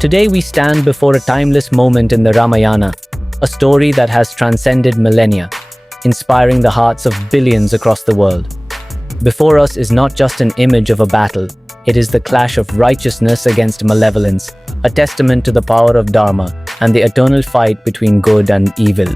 Today we stand before a timeless moment in the Ramayana, a story that has transcended millennia, inspiring the hearts of billions across the world. Before us is not just an image of a battle, it is the clash of righteousness against malevolence, a testament to the power of Dharma and the eternal fight between good and evil.